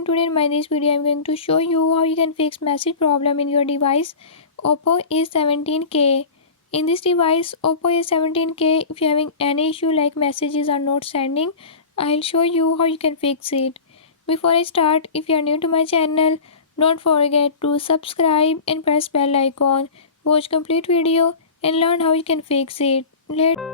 and today in this video I'm going to show you how you can fix message problem in your device Oppo A17k. In this device Oppo A17k, if you're having any issue like messages are not sending, I'll show you how you can fix it. Before I start, if you are new to my channel, don't forget to subscribe and press bell icon. Watch complete video and learn how you can fix it. Let's